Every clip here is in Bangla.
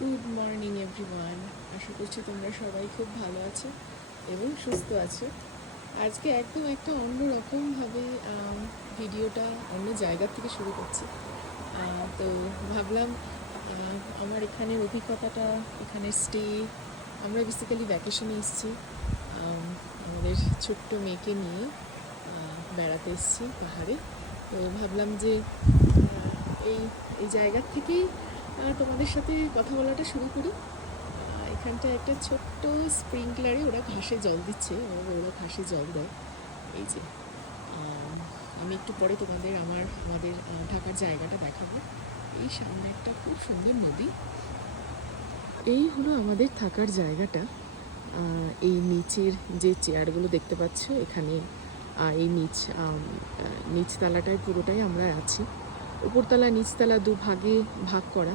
Good morning everyone. আশা করছি তোমরা সবাই খুব ভালো আছো এবং সুস্থ আছো। আজকে একদম একটা অন্যরকমভাবে ভিডিওটা অন্য জায়গা থেকে শুরু করছি। তো ভাবলাম আমার এখানের অভিজ্ঞতাটা, এখানে স্টে, আমরা বেসিক্যালি ভ্যাকেশনে এসেছি আমাদের ছোট্ট মেয়েকে নিয়ে বেড়াতে এসেছি পাহাড়ে। তো ভাবলাম যে এই এই জায়গার থেকেই তোমাদের সাথে কথা বলাটা শুরু করি। এখানটা একটা ছোট্ট স্প্রিংকলারে ওরা ঘাসে জল দিচ্ছে, ওরা ঘাসে জল দেয়। এই যে আমি একটু পরে তোমাদের আমাদের থাকার জায়গাটা দেখাবো। এই সামনে একটা খুব সুন্দর নদী। এই হলো আমাদের থাকার জায়গাটা। এই নিচের যে চেয়ারগুলো দেখতে পাচ্ছ এখানে, এই নিচতলাটায় পুরোটাই আমরা আছি। উপরতলা নিচতলা দুভাগে ভাগ করা।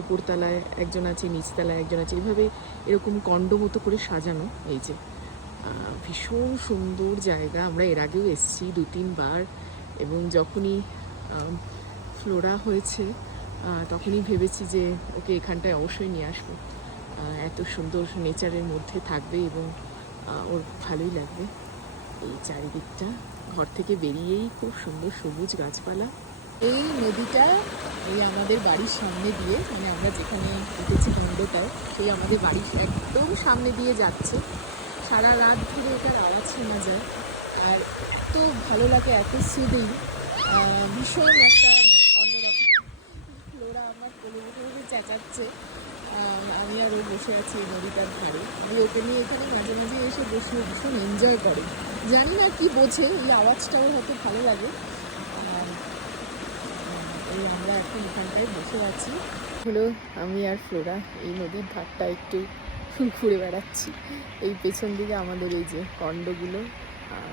উপরতলায় একজন আছে, নিচতলায় একজন আছে, এইভাবে এরকম কন্ড মতো করে সাজানো। এই যে ভীষণ সুন্দর জায়গা। আমরা এর আগেও এসেছি 2-3 বার, এবং যখনই ফ্লোরা হয়েছে তখনই ভেবেছি যে ওকে এখানটায় অবশ্যই নিয়ে আসবো। এত সুন্দর নেচারের মধ্যে থাকবে এবং ওর ভালোই লাগবে। এই চারিদিকটা ঘর থেকে বেরিয়েই খুব সুন্দর সবুজ গাছপালা। এই নদীটা এই আমাদের বাড়ির সামনে দিয়ে, মানে আমরা যেখানে উঠেছি কন্ডোটায়, সেই আমাদের বাড়ির একদম সামনে দিয়ে যাচ্ছে। সারা রাত ধরে এটার আওয়াজ শোনা যায়, আর এত ভালো লাগে, এত সুদিং, ভীষণ একটা অন্যরকম। ওরা আমার কোলে উঠে চেঁচাচ্ছে, আমি আর ও বসে আছি এই নদীটার ধারে। আমি ওকে নিয়ে এখানে মাঝে মাঝে এসে বসে ভীষণ এনজয় করে। জানি না কি বোঝে, এই আওয়াজটাও হয়তো ভালো লাগে। এই আমরা এখন এখানটায় বসে আছি হলো আমি আর ফ্লোরা এই নদীর ধারটা একটু ঘুরে বেড়াচ্ছি। এই পেছন দিকে আমাদের এই যে কন্ডগুলো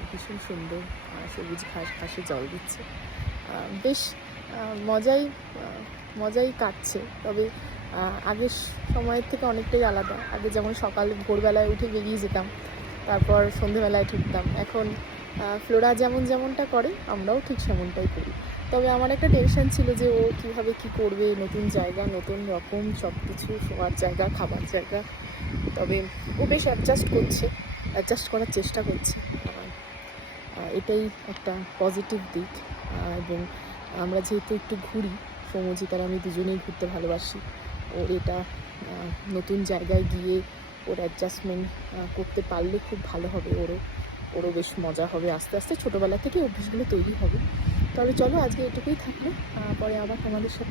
ভীষণ সুন্দর সবুজ ঘাসে জল দিচ্ছে। বেশ মজাই কাটছে। তবে আগের সময়ের থেকে অনেকটাই আলাদা। আগে যেমন সকালে ভোরবেলায় উঠে বেরিয়ে যেতাম, তারপর সন্ধেবেলায় ঢুকতাম। এখন ফ্লোরা যেমনটা করে আমরাও ঠিক সেমনটাই করি। তবে আমার একটা টেনশন ছিল যে ও কীভাবে কী করবে, নতুন জায়গা, নতুন রকম সব কিছু, শোয়ার জায়গা, খাবার জায়গা। তবে ও বেশ অ্যাডজাস্ট করার চেষ্টা করছে। এটাই একটা পজিটিভ দিক। এবং আমরা যেহেতু একটু ঘুরি, সৌমজিৎ আর আমি দুজনেই ঘুরতে ভালোবাসি। ওর এটা নতুন জায়গায় গিয়ে ওর অ্যাডজাস্টমেন্ট করতে পারলে খুব ভালো হবে। ওরও বেশ মজা হবে। আস্তে আস্তে ছোটোবেলা থেকে অভ্যাসগুলো তৈরি হবে। তবে চলো আজকে এটুকুই থাকলো, পরে আবার তোমাদের সাথে